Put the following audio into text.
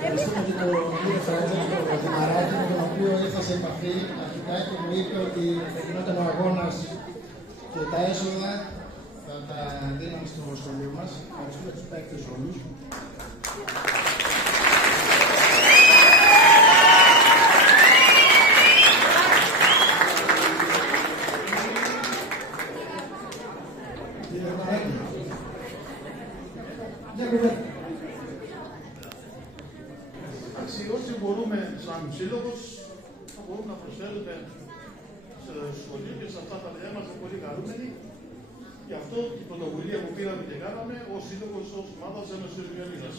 Ευχαριστούμε και τον κύριο Φραντζέλο Δημαράκη, με τον οποίο ήρθα σε επαφή αρχικά και μου είπε ότι θα γινόταν ο αγώνας και τα έσοδα θα τα δίναμε στο σχολείο μας. Ευχαριστούμε τους παίκτες όλους. Κύριε Δημαράκη, μια κουβέντα. Όσοι μπορούμε σαν σύλλογος, θα μπορούμε να προσφέρουμε στο σχολείο και σε αυτά τα παιδιά μας πολύ χαρούμενοι. Γι' αυτό η πρωτοβουλία που πήραμε και κάναμε, ο σύλλογος ως ομάδα Ένωσης Λεωνίδας.